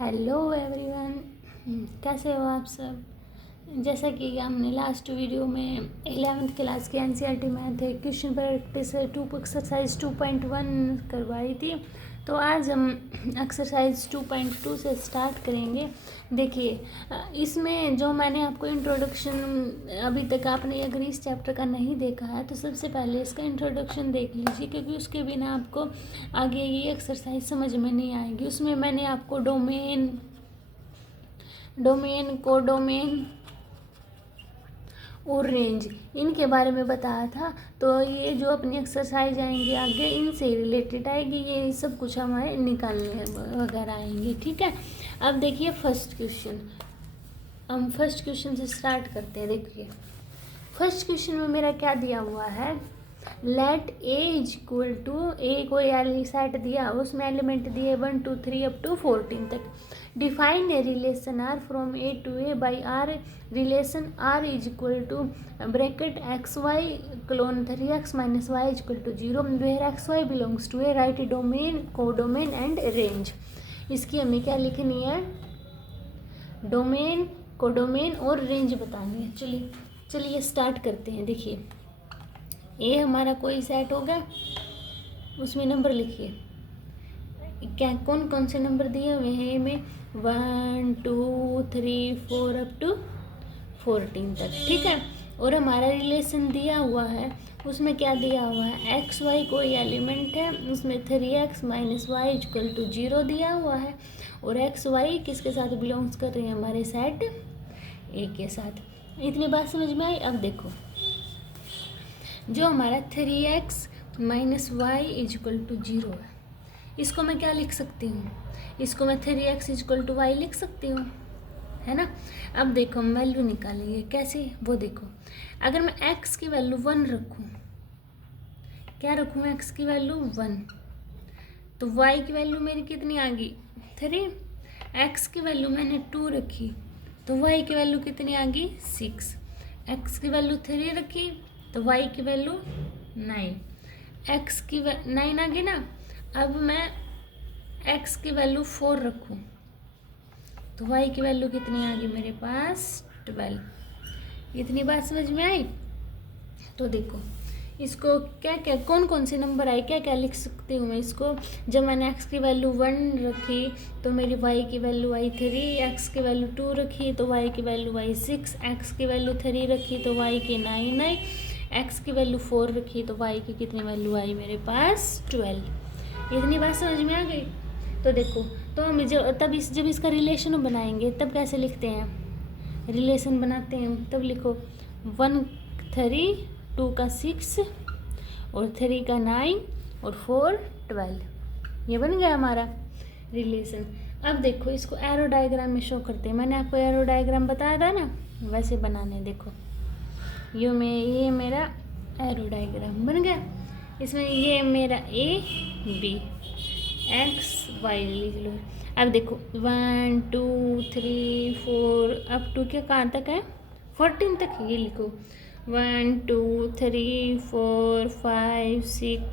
Hello everyone, कैसे हो आप सब। जैसा कि हमने लास्ट वीडियो में 11th क्लास के एनसीईआरटी मैथ है क्वेश्चन प्रैक्टिस 2 एक्सरसाइज 2.1 करवाई थी, तो आज हम एक्सरसाइज 2.2 से स्टार्ट करेंगे। देखिए, इसमें जो मैंने आपको इंट्रोडक्शन, अभी तक आपने अगर इस चैप्टर का नहीं देखा है तो सबसे पहले इसका इंट्रोडक्शन देख लीजिए, क्योंकि उसके बिना आपको आगे ये एक्सरसाइज समझ में नहीं आएगी। उसमें मैंने आपको डोमेन, कोडोमेन और रेंज इनके बारे में बताया था। तो ये जो अपनी एक्सरसाइज आएंगी आगे इनसे रिलेटेड आएगी, ये सब कुछ हमारे निकालने वगैरह आएंगे, ठीक है। अब देखिए फर्स्ट क्वेश्चन, हम फर्स्ट क्वेश्चन से स्टार्ट करते हैं। देखिए फर्स्ट क्वेश्चन में मेरा क्या दिया हुआ है, let A is equal to, A कोई सेट दिया, उसमें एलिमेंट दिए 1 2 3 अप टू 14 तक। Define a relation R from A to A by R relation R is equal to bracket x y colon 3x minus y is equal to 0 where x y belongs to A, right domain, codomain and range. इसकी हमें क्या लिखनी है, domain, codomain और range बतानी है। चलिए start करते हैं। देखिए ए हमारा कोई सेट होगा, उसमें नंबर लिखिए, क्या कौन कौन से नंबर दिए हुए हैं में 1 2 3 4 अप टू 14 तक, ठीक है। और हमारा रिलेशन दिया हुआ है, उसमें क्या दिया हुआ है, एक्स वाई कोई एलिमेंट है, उसमें 3x minus Y equal to 0 दिया हुआ है, और एक्स वाई किसके साथ बिलोंग्स कर रहे हैं, हमारे सेट ए के साथ। इतनी बात समझ में आई। अब देखो जो हमारा 3x minus Y equal to 0 है, इसको मैं क्या लिख सकती हूँ, इसको मैं 3x इक्वल टू वाई लिख सकती हूँ, है ना। अब देखो हम वैल्यू निकालेंगे कैसे, वो देखो। अगर मैं x की वैल्यू 1 रखूँ, क्या रखूँ, x की वैल्यू 1, तो y की वैल्यू मेरी कितनी आ गई 3। x की वैल्यू मैंने 2 रखी तो y की वैल्यू कितनी आ गई 6। x की वैल्यू 3 रखी तो y की वैल्यू 9, x की 9 आ गई ना। अब मैं x की वैल्यू 4 रखूँ तो y की वैल्यू कितनी आ गई मेरे पास 12। इतनी बात समझ में आई। तो देखो इसको क्या क्या कौन कौन से नंबर आए, क्या क्या लिख सकती हूँ मैं इसको। जब मैंने x की वैल्यू 1 रखी तो मेरी y की वैल्यू आई 3, x की वैल्यू 2 रखी तो y की वैल्यू आई 6, x की वैल्यू 3 रखी तो y की 9 आई, x की वैल्यू 4 रखी तो y की कितनी वैल्यू आई मेरे पास 12। इतनी बात समझ में आ गई। तो देखो, तो हम जब इसका रिलेशन बनाएंगे तब कैसे लिखते हैं, रिलेशन बनाते हैं तब लिखो 1 3 2 का 6 और 3 का 9 और 4 12, ये बन गया हमारा रिलेशन। अब देखो इसको एरो डायग्राम में शो करते हैं, मैंने आपको एरो डायग्राम बताया था ना, वैसे बनाने। देखो ये मेरा एरो डायग्राम बन गया, इसमें ये मेरा ए बी एक्स वाई लिख लो। अब देखो 1 2 3 4 अप टू क्या कहाँ तक है 14 तक, ये लिखो 1 2 3 4 5 6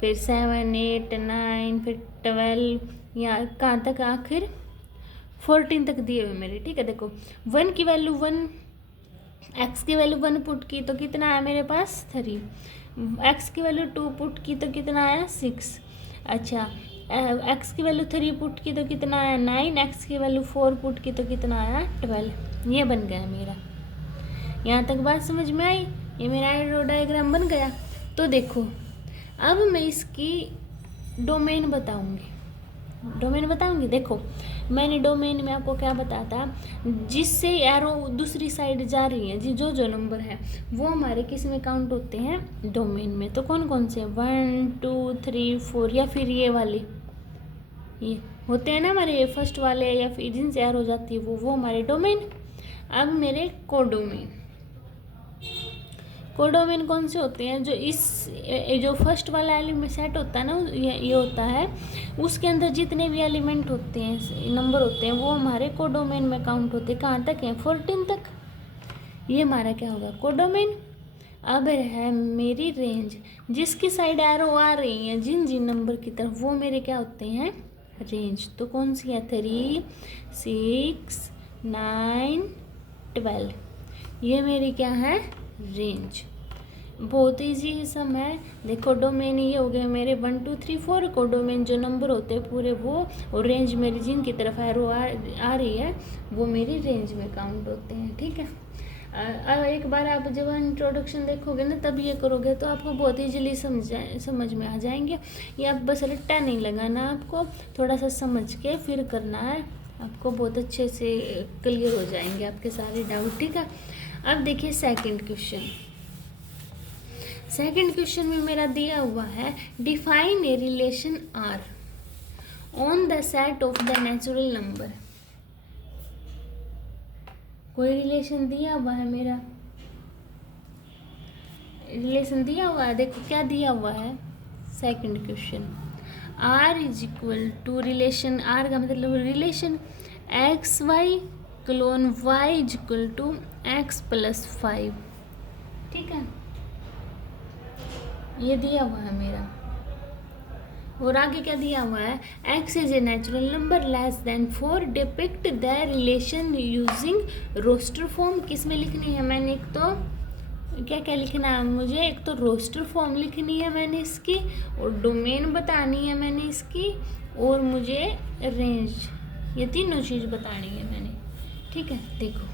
फिर 7 8 9 फिर 12, यहाँ कहाँ तक आखिर 14 तक दिए हुए मेरे, ठीक है। देखो 1 की वैल्यू 1, एक्स की वैल्यू 1 पुट की तो कितना आया मेरे पास 3, एक्स की वैल्यू 2 पुट की तो कितना आया 6, अच्छा एक्स की वैल्यू 3 पुट की तो कितना आया 9, एक्स की वैल्यू 4 पुट की तो कितना आया 12। ये बन गया मेरा, यहाँ तक बात समझ में आई, ये मेरा एरो डायग्राम बन गया। तो देखो अब मैं इसकी डोमेन बताऊंगी, देखो मैंने डोमेन में आपको क्या बताया था, जिससे एरो दूसरी साइड जा रही है, जो नंबर है वो हमारे किस में काउंट होते हैं, डोमेन में। तो कौन कौन से 1 2 3 4 या फिर ये वाले, ये होते हैं ना हमारे फर्स्ट वाले, या फिर जिनसे एरो जाती है वो हमारे डोमेन। अब मेरे कोडोमेन कौन से होते हैं, जो फर्स्ट वाला एलिमेंट सेट होता है ना, ये होता है, उसके अंदर जितने भी एलिमेंट होते हैं, नंबर होते हैं, वो हमारे कोडोमेन में काउंट होते हैं। कहाँ तक है 14 तक, ये हमारा क्या होगा कोडोमेन। अब है मेरी रेंज, जिसकी साइड एरो आ रही है जिन नंबर की तरफ, वो मेरे क्या होते हैं रेंज। तो कौन सी है? 3, 6, 9, 12, ये मेरी क्या है? रेंज। बहुत ईजी ही सम है। देखो डोमेन ये हो गए मेरे 1 2 3 4 को डोमेन जो नंबर होते हैं पूरे वो, और रेंज मेरी जिनकी तरफ एरो आ रही है वो मेरी रेंज में काउंट होते हैं। ठीक है, एक बार आप जब इंट्रोडक्शन देखोगे ना तब ये करोगे तो आपको बहुत ईजिली समझ में आ जाएंगे। ये आप बस रट्टा नहीं लगाना, आपको थोड़ा सा समझ के फिर करना है, आपको बहुत अच्छे से क्लियर हो जाएंगे आपके सारे डाउट। ठीक है, अब देखिए सेकंड क्वेश्चन। सेकंड क्वेश्चन में मेरा दिया हुआ है define a relation R on the set of the natural number. कोई रिलेशन दिया हुआ है, मेरा रिलेशन दिया हुआ है। देखो क्या दिया हुआ है, second question, R is equal to relation, R का मतलब relation x y colon y is equal to x plus 5। ठीक है, ये दिया हुआ है मेरा। और आगे क्या दिया हुआ है, x is a natural number less than 4, depict the relation using roster form. किस में लिखनी है मैंने? एक तो क्या क्या लिखना है मुझे, एक तो रोस्टर फॉर्म लिखनी है मैंने इसकी, और डोमेन बतानी है मैंने इसकी, और मुझे रेंज, ये तीनों चीज़ बतानी है मैंने। ठीक है, देखो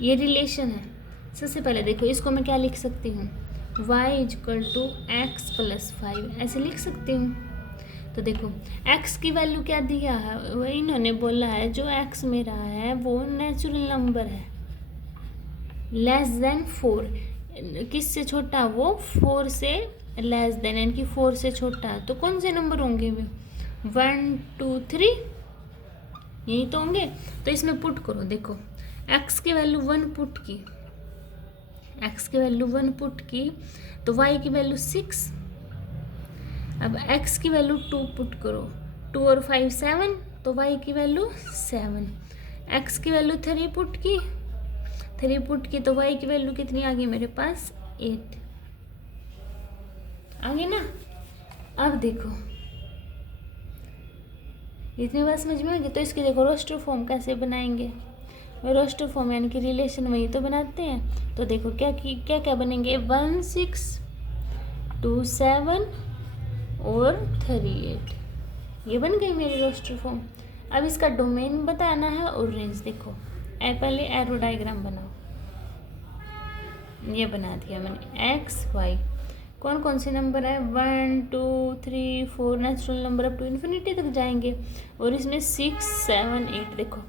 ये रिलेशन है। सबसे पहले देखो इसको मैं क्या लिख सकती हूँ, y is equal to x plus 5, ऐसे लिख सकती हूँ। तो देखो x की वैल्यू क्या दिया है, वो इन्होंने बोला है जो x मेरा है वो नेचुरल नंबर है लेस देन 4, किससे छोटा? वो 4 से लेस देन, यानी कि 4 से छोटा है। तो कौन से नंबर होंगे वे? 1 2 3 यही तो होंगे। तो इसमें पुट करो, देखो x की वैल्यू 1 पुट की, x की वैल्यू 1 पुट की, तो y की वैल्यू 6। अब x की वैल्यू 2 पुट करो, 2 और 5 7, तो y की वैल्यू 7। x की वैल्यू 3 पुट की, 3 पुट की, तो y की वैल्यू कितनी आ गई मेरे पास? 8 आ गई ना। अब देखो इतनी बात समझ में आ गई। तो इसकी देखो रोस्टर फॉर्म कैसे बनाएंगे, रोस्टर फॉर्म यानी कि रिलेशन वही तो बनाते हैं। तो देखो क्या क्या बनेंगे, 1 6 2 7 और 3 8, ये बन गई मेरी रोस्टर फॉर्म। अब इसका डोमेन बताना है और रेंज। देखो पहले एरो डायग्राम बनाओ, ये बना दिया मैंने। एक्स वाई कौन कौन से नंबर है, 1 2 3 4 natural number up to infinity तक जाएंगे, और इसमें 6 7 8। देखो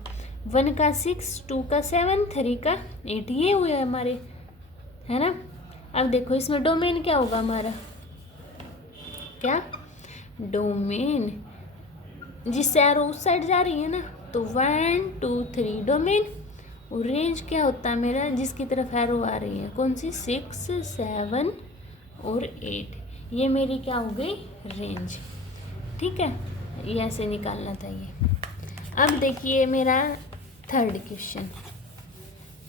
1 का 6, 2 का 7, 3 का 8, ये हुए हमारे, है ना। अब देखो इसमें डोमेन क्या होगा हमारा, क्या डोमेन, जिससे एरो उस साइड जा रही है ना, तो 1 2 3 डोमेन, और रेंज क्या होता है मेरा, जिसकी तरफ एरो आ रही है, कौन सी, 6 7 और 8, ये मेरी क्या हो गई, रेंज। ठीक है, ये ऐसे निकालना था ये। अब देखिए मेरा थर्ड क्वेश्चन।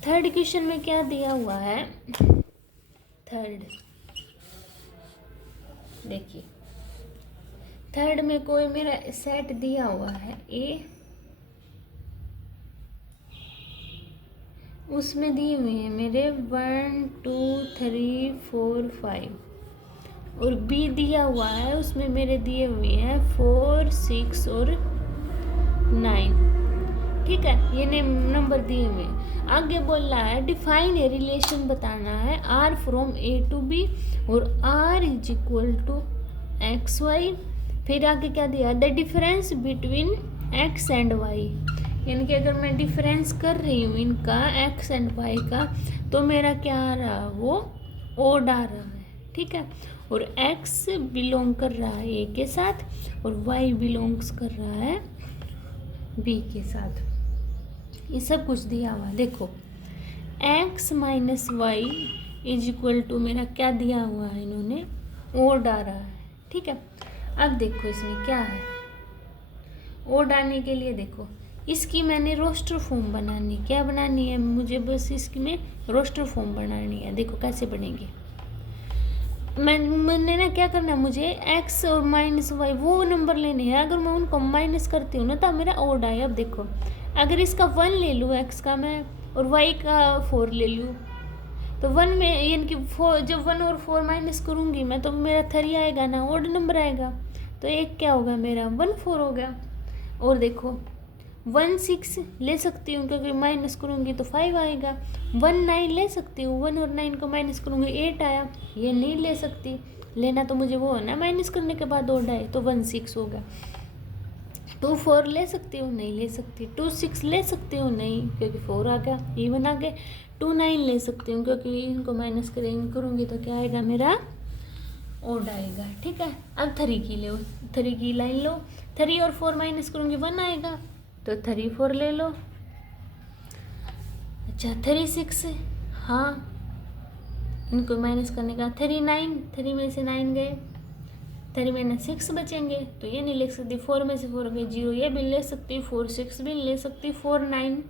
थर्ड क्वेश्चन में क्या दिया हुआ है, थर्ड देखिए, थर्ड में कोई मेरा सेट दिया हुआ है ए, उसमें दिए हुए हैं मेरे 1 2 3 4 5, और बी दिया हुआ है उसमें मेरे दिए हुए हैं 4 6 और 9। ठीक है, ये नंबर दिए हुए हैं। आगे बोल रहा है डिफाइन ए रिलेशन बताना है R from A to B, और R is equal to X Y. फिर आगे क्या दिया, the difference between X and Y, यानी कि अगर मैं डिफरेंस कर रही हूँ इनका एक्स एंड वाई का, तो मेरा क्या आ रहा, वो ओड आ रहा है। ठीक है, और एक्स बिलोंग कर रहा है ए के साथ, और वाई बिलोंग्स कर रहा है बी के साथ। ये सब कुछ दिया हुआ, देखो x minus y is equal to मेरा क्या दिया हुआ है, इन्होंने ओड आ रहा है। ठीक है, अब देखो इसमें क्या है, ओड आने के लिए देखो इसकी मैंने रोस्टर फॉर्म बनानी, क्या बनानी है मुझे, बस इसकी में रोस्टर फॉर्म बनानी है। देखो कैसे बनेगी, मैंने ना क्या करना है, मुझे एक्स और माइनस वाई वो नंबर लेने हैं। अगर मैं उनको माइनस करती हूँ ना तब मेरा ओड आए। अब देखो, अगर इसका 1 ले लूँ एक्स का मैं, और वाई का 4 ले लूँ, तो 1 में यानी कि 4, जब 1 और 4 माइनस करूँगी मैं तो मेरा 3 आएगा ना, ओड नंबर आएगा। तो एक क्या होगा मेरा 1 4 हो गया। और देखो 1 6 ले सकती हूँ क्योंकि माइनस करूँगी तो 5 आएगा। 1 9 ले सकती हूँ, 1 और 9 को माइनस करूँगी 8 आया। ये नहीं ले सकती, लेना तो मुझे वो है ना माइनस करने के बाद ओड आए, तो 1 6 होगा। 2 4 ले सकती हूँ, नहीं ले सकती। 2 6 ले सकती हूँ, नहीं क्योंकि 4 आ गया, इवन आ गए। 2 9 ले सकती हूँ क्योंकि इनको माइनस करूँगी तो क्या आएगा मेरा ओड आएगा। ठीक है, अब 3 की लो, 3 की लाइन लो। 3 और 4 माइनस करूँगी 1 आएगा, तो 3 4 ले लो। अच्छा 3 6, हाँ इनको माइनस करने का। 3 9, 3 में से 9 गए, 3 में 6 बचेंगे, तो ये नहीं ले सकती। 4 में से 4 गए 0, ये भी ले सकती। 4 6 भी ले सकती। 4 9,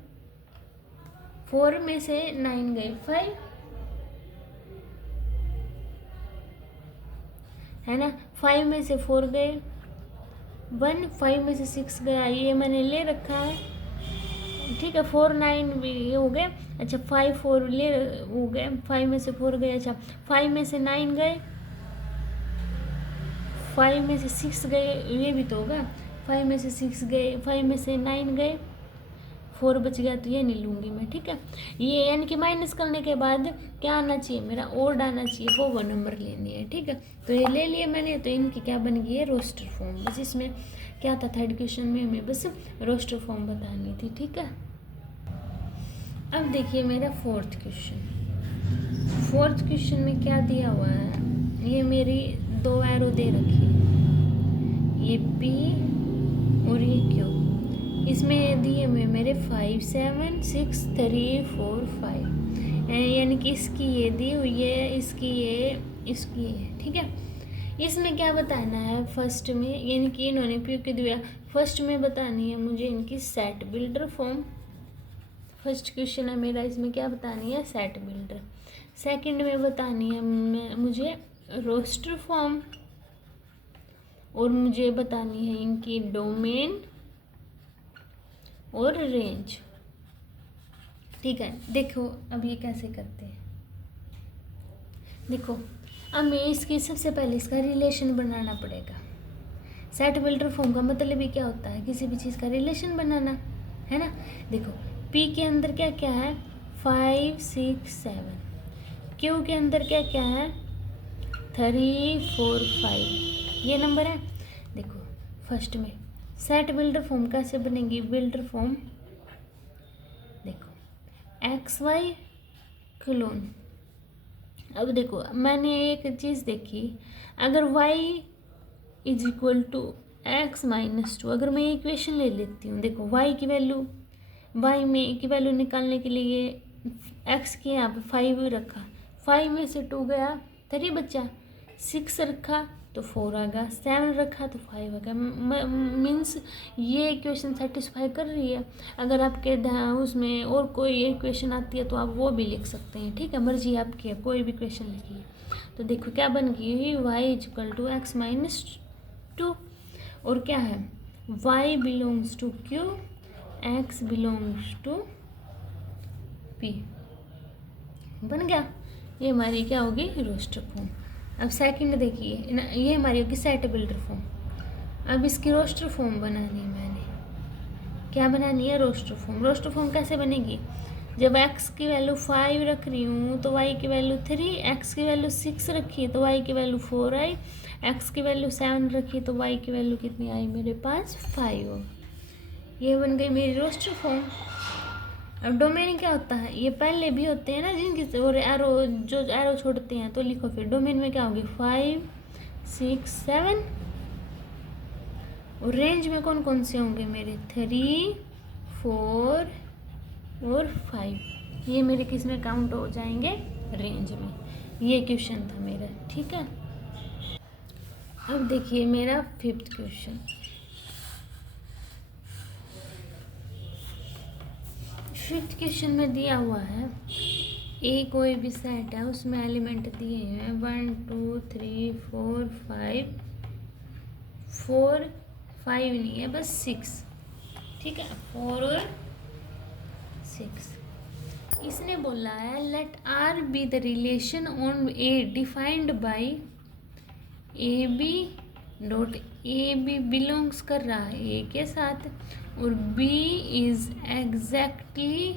4 में से 9 गए 5, है ना। 5 में से 4 गए 1, 5 में से 6 गया, ये मैंने ले रखा है। ठीक है 4 9 भी ये हो गए। अच्छा 5 4 ले हो गए, 5 में से 4 गए। अच्छा 5 में से 9 गए, 5 में से 6 गए, ये भी तो होगा। 5 में से 6 गए, 5 में से 9 गए, 4 बच गया, तो ये नहीं लूँगी मैं। ठीक है, ये यानी कि माइनस करने के बाद क्या आना चाहिए मेरा ओड आना चाहिए, वो नंबर लेनी है। ठीक है, तो ये ले लिए मैंने, तो इनकी क्या बन गई है रोस्टर फॉर्म। बस इसमें क्या था, थर्ड क्वेश्चन में हमें बस रोस्टर फॉर्म बतानी थी। ठीक है, अब देखिए मेरा फोर्थ क्वेश्चन। फोर्थ क्वेश्चन में क्या दिया हुआ है, ये मेरी 2 एरो दे रखी है, ये P और ये Q। इसमें दिए हुए मेरे 5 7 6 3 4 5, यानी कि इसकी ये दी हुई है, इसकी ये। ठीक है, इसमें क्या बताना है फर्स्ट में, यानी कि इन्होंने P के दिया। फर्स्ट में बतानी है मुझे इनकी set builder form. First question है मेरा, इसमें क्या बतानी है सेट बिल्डर। सेकंड में बतानी है मुझे रोस्टर फॉर्म, और मुझे बतानी है इनकी डोमेन और रेंज। ठीक है, देखो अब ये कैसे करते हैं। देखो हमें इसकी सबसे पहले इसका रिलेशन बनाना पड़ेगा। सेट बिल्डर फॉर्म का मतलब ही क्या होता है, किसी भी चीज़ का रिलेशन बनाना, है ना। देखो P के अंदर क्या क्या है 5 6 7, Q के अंदर क्या क्या है 3 4 5, ये नंबर है। देखो फर्स्ट में सेट बिल्डर फॉर्म कैसे बनेगी, बिल्डर फॉर्म देखो एक्स वाई क्लोन। अब देखो मैंने एक चीज़ देखी, अगर y is equal to x minus 2, अगर मैं इक्वेशन ले लेती हूँ, देखो y की वैल्यू, y में की वैल्यू निकालने के लिए x की यहाँ पे 5 रखा, 5 में से 2 गया 3 बचा, 6 रखा तो 4 आ गया, 7 रखा तो 5 आ गया। मीन्स ये इक्वेशन सेटिस्फाई कर रही है। अगर आपके उसमें और कोई इक्वेशन आती है तो आप वो भी लिख सकते हैं। ठीक है, मर्जी आपकी है, कोई भी इक्वेशन लिखिए। तो देखो क्या बन गई, y equal to x minus 2, और क्या है y belongs to q, x belongs to p। बन गया, ये हमारी क्या होगी रोस्टर फॉर्म। अब सेकंड देखिए, ये हमारी होगी सेट बिल्डर फॉर्म। अब इसकी रोस्टर फॉर्म बनानी है मैंने, क्या बनानी है रोस्टर फॉर्म। रोस्टर फॉर्म कैसे बनेगी, जब x की वैल्यू 5 रख रही हूँ तो y की वैल्यू 3, x की वैल्यू 6 रखी है तो y की वैल्यू 4 आई, x की वैल्यू 7 रखी है तो y की वैल्यू कितनी आई मेरे पास 5। ये बन गई मेरी रोस्टर फॉर्म। अब डोमेन क्या होता है, ये पहले भी होते हैं ना जिनकी, और एरो जो एरो छोड़ते हैं, तो लिखो फिर डोमेन में क्या होगी 5 6 7, और रेंज में कौन कौन से होंगे मेरे 3 4 और 5, ये मेरे किस में काउंट हो जाएंगे रेंज में। ये क्वेश्चन था मेरा। ठीक है, अब देखिए मेरा फिफ्थ क्वेश्चन। फिफ्थ क्वेश्चन में दिया हुआ है ए कोई भी सेट है उसमें एलिमेंट दिए हैं 1 2 3 4 5 4 5 नहीं है बस 6, ठीक है 4 और 6। इसने बोला है let R be the relation on A defined by A B dot A B belongs कर रहा है ए के साथ और B is exactly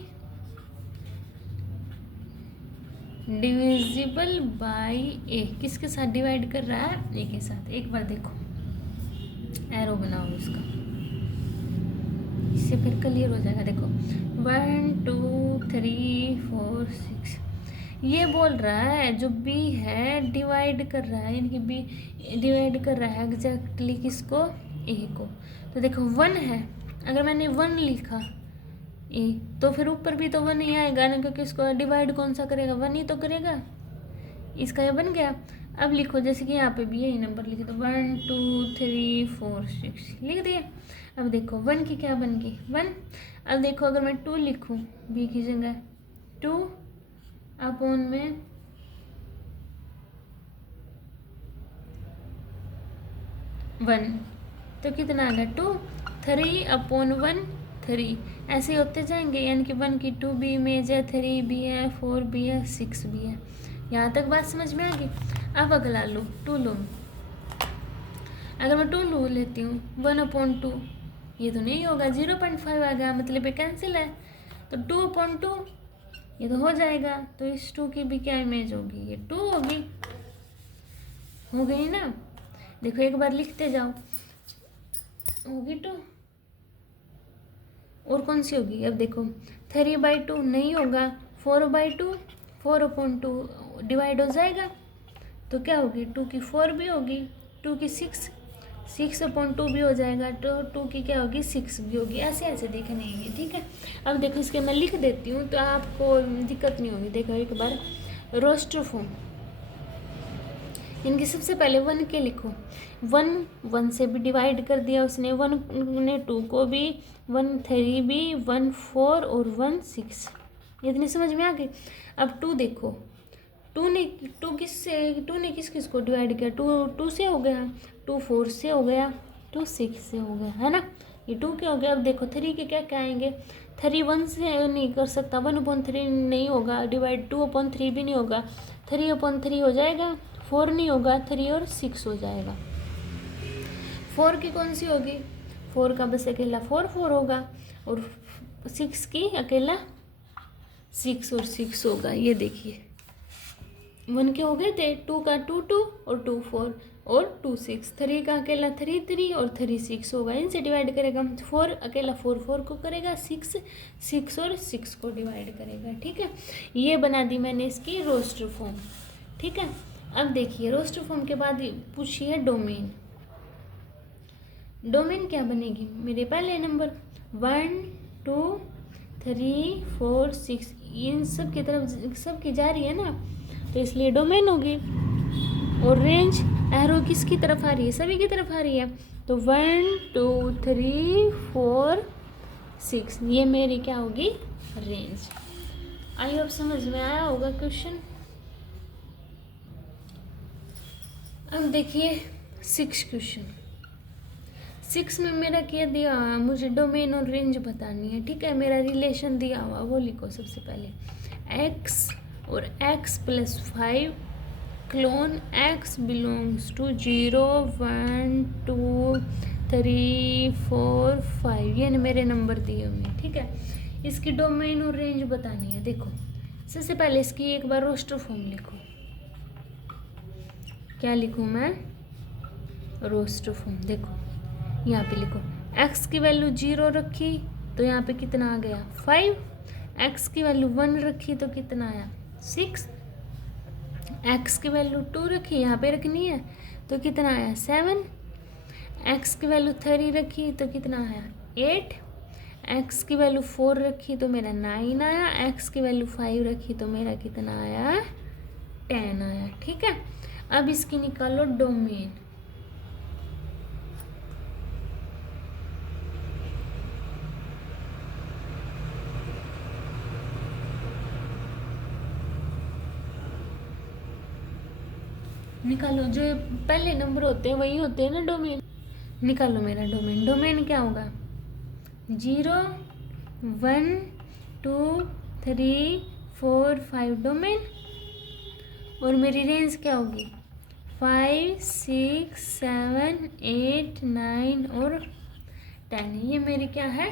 divisible by A. किसके साथ डिवाइड कर रहा है? ए के साथ। एक बार देखो एरो बनाओ उसका, इससे फिर क्लियर हो जाएगा। देखो 1 2 3 4 6 ये बोल रहा है जो बी है डिवाइड कर रहा है, यानी कि बी डिवाइड कर रहा है एग्जैक्टली किसको? ए को। तो देखो 1 है, अगर मैंने 1 लिखा ए तो फिर ऊपर भी तो 1 ही आएगा ना, क्योंकि इसको डिवाइड कौन सा करेगा? 1 ही तो करेगा। इसका ये बन गया। अब लिखो जैसे कि यहाँ पे भी यही नंबर लिखे तो 1 2 3 4 6 लिख दिए। अब देखो 1 की क्या बन गई? 1। अब देखो अगर मैं 2 लिखूँ बी की जगह 2 अपॉन में 1 तो कितना आ गया? 2। 3 अपॉन 1 3 ऐसे होते जाएंगे, यानी कि 1 की 2 भी इमेज है, 3 भी है, 4 भी है, 6 भी है। यहाँ तक बात समझ में आ गई। अब अगला लो 2 लो। अगर मैं 2 लो लेती हूँ 1 अपॉन 2 ये तो नहीं होगा, 0.5 आ गया, मतलब ये कैंसिल है। तो 2 अपॉन 2 ये तो हो जाएगा। तो इस 2 की भी क्या इमेज होगी? ये 2 होगी। हो गई ना? देखो एक बार लिखते जाओ, होगी 2। और कौन सी होगी? अब देखो 3/2 नहीं होगा, 4/2 4 अपॉन 2 डिवाइड हो जाएगा तो क्या होगी? 2 की 4 भी होगी, 2 की 6 6 अपॉन 2 भी हो जाएगा, तो 2 की क्या होगी? 6 भी होगी। ऐसे ऐसे देखने ये, ठीक है। अब देखो इसके मैं लिख देती हूँ तो आपको दिक्कत नहीं होगी। देखो एक बार रोस्टर फॉर्म, इनकी सबसे पहले 1 के लिखो। 1 से भी डिवाइड कर दिया उसने, 1 ने 2 को भी, 1 3 भी, 1 4 और 1 6। इतनी समझ में आ गई। अब 2 देखो, 2 ने किस किस को डिवाइड किया? 2 से हो गया, 2 4 से हो गया, 2 6 से हो गया, है ना? ये 2 के हो गया। अब देखो 3 के क्या क्या आएंगे? 3 1 से नहीं कर सकता, 1/3 नहीं होगा डिवाइड, 2/3 भी नहीं होगा, 3/3 हो जाएगा, 4 नहीं होगा, 3 और 6 हो जाएगा। 4 की कौन सी होगी? 4 का बस अकेला 4 4 होगा, और 6 की अकेला 6 और 6 होगा। ये देखिए 1 के हो गए थे, 2 का 2 2 और 2 4 और 2 6, 3 का अकेला 3 3 और 3 6 होगा। इनसे डिवाइड करेगा। 4 अकेला 4 4 को करेगा, 6 6 और 6 को डिवाइड करेगा, ठीक है। ये बना दी मैंने इसकी रोस्टर फॉर्म, ठीक है। अब देखिए रोस्टर फॉर्म के बाद पूछी है डोमेन। डोमेन क्या बनेगी मेरे? पहले नंबर 1 2 3 4 6 इन सब की तरफ सब की जा रही है ना, तो इसलिए डोमेन होगी। और रेंज एरो किसकी तरफ आ रही है? सभी की तरफ आ रही है। तो 1 2 3 4 6 ये मेरी क्या होगी? रेंज। आई होप समझ में आया होगा क्वेश्चन। अब देखिए 6 क्वेश्चन। 6 में मेरा क्या दिया हुआ? मुझे डोमेन और रेंज बतानी है, ठीक है। मेरा रिलेशन दिया हुआ वो लिखो सबसे पहले। x और x + 5 colon x belongs to 0 1 2 3 4 5 ये मेरे नंबर दिए हुए हैं, ठीक है। इसकी डोमेन और रेंज बतानी है। देखो सबसे पहले इसकी एक बार रोस्टर फॉर्म लिखो। क्या लिखूँ मैं? Roster form. देखो यहाँ पे लिखो x की वैल्यू 0 रखी तो यहाँ पे कितना आ गया? 5। x की वैल्यू 1 रखी तो कितना आया? 6। x की वैल्यू 2 रखी, यहाँ पे रखनी है, तो कितना आया? 7। x की वैल्यू 3 रखी तो कितना आया? 8। x की वैल्यू 4 रखी तो मेरा 9 आया। x की वैल्यू 5 रखी तो मेरा कितना आया? 10 आया, ठीक है। अब इसकी निकालो डोमेन। निकालो, जो पहले नंबर होते हैं वही होते हैं ना डोमेन। निकालो मेरा डोमेन। डोमेन क्या होगा? 0 1 2 3 4 5 डोमेन। और मेरी रेंज क्या होगी? 5 6 7 8 9 और 10। ये मेरी क्या है?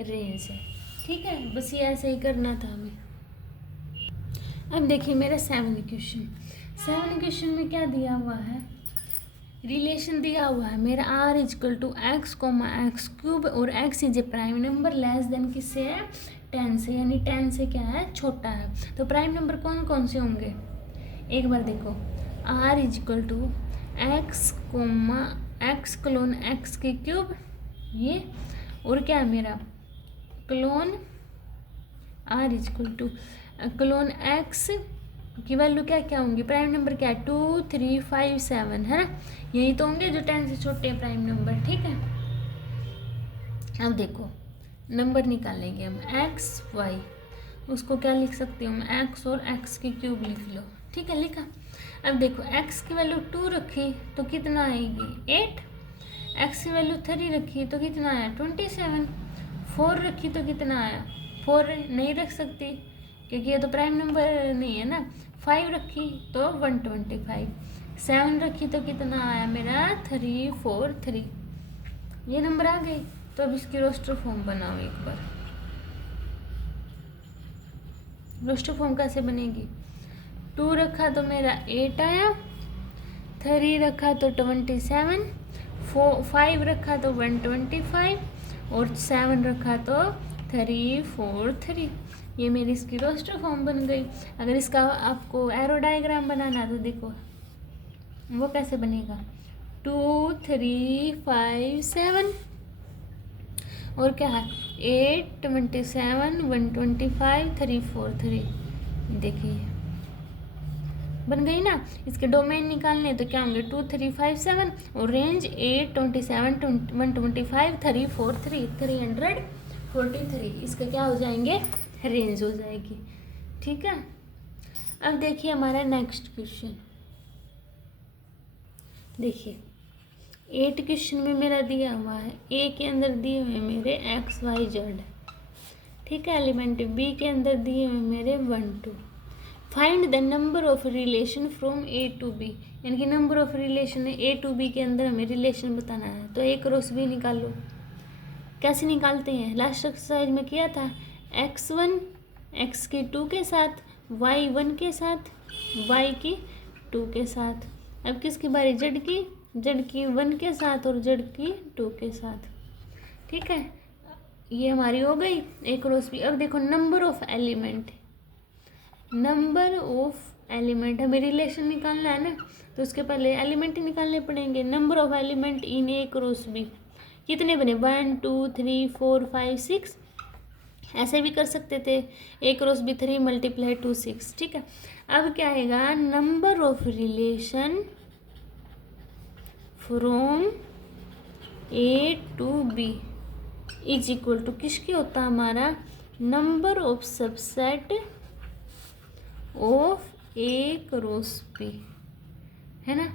रेंज है। ठीक है, बस ये ऐसे ही करना था हमें। अब देखिए मेरा 7 क्वेश्चन। 7 क्वेश्चन में क्या दिया हुआ है? रिलेशन दिया हुआ है मेरा r is equal to x comma x cube और x is a prime number less than किससे है? 10 से, यानी 10 से क्या है? छोटा है। तो प्राइम नंबर कौन कौन से होंगे? एक बार देखो, r is equal to x comma x colon x के क्यूब, ये, और क्या है मेरा? Colon r is equal to colon x की वैल्यू क्या क्या होंगी? प्राइम नंबर क्या है? 2 3 5 7 है ना, यही तो होंगे जो 10 से छोटे हैं प्राइम नंबर। ठीक है, अब देखो नंबर निकालेंगे हम x y, उसको क्या लिख सकती हूँ मैं? x और x की क्यूब लिख लो। ठीक है, लिखा। अब देखो x की वैल्यू 2 रखी तो कितना आएगी? 8। x की वैल्यू 3 रखी तो कितना आया? 27। 4 रखी तो कितना आया? 4 नहीं रख सकती क्योंकि ये तो प्राइम नंबर नहीं है ना। 5 रखी तो 125। 7 रखी तो कितना आया मेरा? 3 4 3। ये नंबर आ गई। तो अब इसकी रोस्टर फॉर्म बनाओ एक बार। रोस्टर फॉर्म कैसे बनेगी? 2 रखा तो मेरा 8 आया, 3 रखा तो 27, 5 रखा तो 125 और 7 रखा तो 3 4 3। ये मेरी इसकी रोस्टर फॉर्म बन गई। अगर इसका आपको एरो डायग्राम बनाना है तो देखो वो कैसे बनेगा? 2 3 5 7 और क्या है? 8 27 125 3 4 3। देखिए बन गई ना। इसके डोमेन निकालने तो क्या होंगे? 2 3 5 7 और रेंज 8 27 125 3 4 3 343। इसका क्या हो जाएंगे? रेंज हो जाएगी। ठीक है, अब देखिए हमारा नेक्स्ट क्वेश्चन। देखिए 8 क्वेश्चन में मेरा दिया हुआ है, ए के अंदर दिए हुए मेरे एक्स वाई जेड। ठीक है, एलिमेंट बी के अंदर दिए हुए मेरे 1 2। Find the number of relation from A to B, यानी कि नंबर ऑफ रिलेशन है ए टू बी के अंदर हमें रिलेशन बताना है। तो एक क्रॉस बी निकालो। कैसे निकालते हैं? लास्ट एक्सरसाइज में किया था। x1 x के 2 के साथ, y1 के साथ, y की 2 के साथ। अब किसकी बारी? जेड की। जेड की 1 के साथ और जेड की 2 के साथ। ठीक है, ये हमारी हो गई एक क्रॉस बी। अब देखो number of element, number of element हमें रिलेशन निकालना है ना, तो उसके पहले एलिमेंट ही निकालने पड़ेंगे। Number of element in A cross B कितने बने? 1 2 3 4 5 6। ऐसे भी कर सकते थे, ए क्रॉस बी 3 × 2 6। ठीक है, अब क्या आएगा? Number of relation from A to B is equal to किसकी होता है हमारा? Number of subset of A cross B, है ना।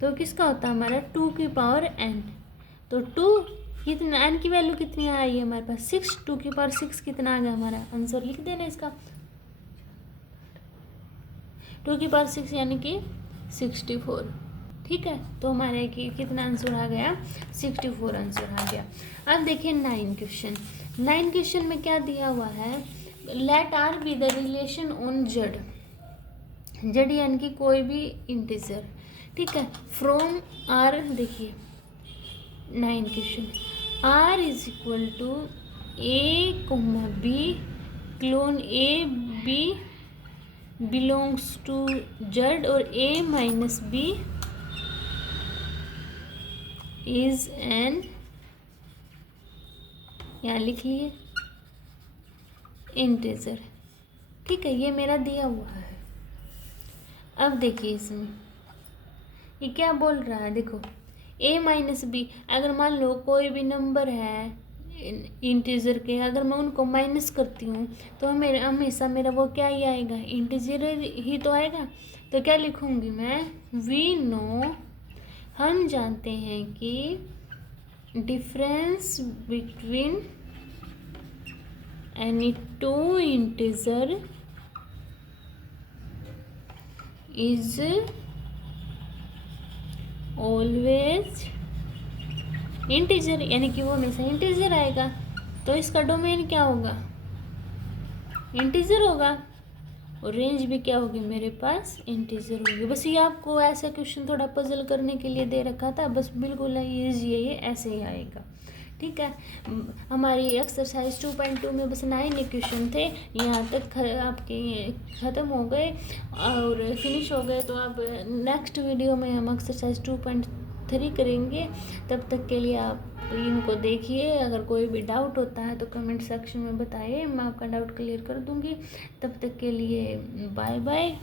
तो किसका होता है हमारा? 2 की पावर n। तो 2 कितना, n की वैल्यू कितनी आई है हमारे पास? 6। 2 की पावर 6 कितना आ गया हमारा? आंसर लिख देना इसका। 2 की पावर 6 यानी कि 64। ठीक है, तो हमारे की कितना आंसर आ गया? 64 आंसर आ गया। अब देखिए 9 क्वेश्चन। 9 क्वेश्चन में क्या दिया हुआ है? Let R be the relation on Z. Z यानी कि कोई भी इंटीजर। ठीक है, फ्रॉम आर। देखिए 9 question, R is equal to a comma b colon a B belongs to Z और a minus b is n, यहाँ लिख लिए, इंटीजर। ठीक है, ये मेरा दिया हुआ है। अब देखिए इसमें ये क्या बोल रहा है? देखो a माइनस बी, अगर मान लो कोई भी नंबर है इंटीजर के, अगर मैं उनको माइनस करती हूँ तो मेरे हमेशा मेरा वो क्या ही आएगा, इंटीजर ही तो आएगा। तो क्या लिखूँगी मैं, वी नो, हम जानते हैं कि difference between any two integer is always integer, यानी कि वो हमेशा इंटीजर आएगा। तो इसका डोमेन क्या होगा, इंटीजर होगा, और रेंज भी क्या होगी मेरे पास, इंटीजर होगी। बस ये आपको ऐसा क्वेश्चन थोड़ा पजल करने के लिए दे रखा था, बस बिल्कुल ईजी है, ये ऐसे ही आएगा। ठीक है, हमारी एक्सरसाइज 2.2 में बस 9 क्वेश्चन थे, यहाँ तक आपके ख़त्म हो गए और फिनिश हो गए। तो अब नेक्स्ट वीडियो में हम एक्सरसाइज 2.3 करेंगे। तब तक के लिए आप इनको देखिए, अगर कोई भी डाउट होता है तो कमेंट सेक्शन में बताइए, मैं आपका डाउट क्लियर कर दूँगी। तब तक के लिए बाय बाय।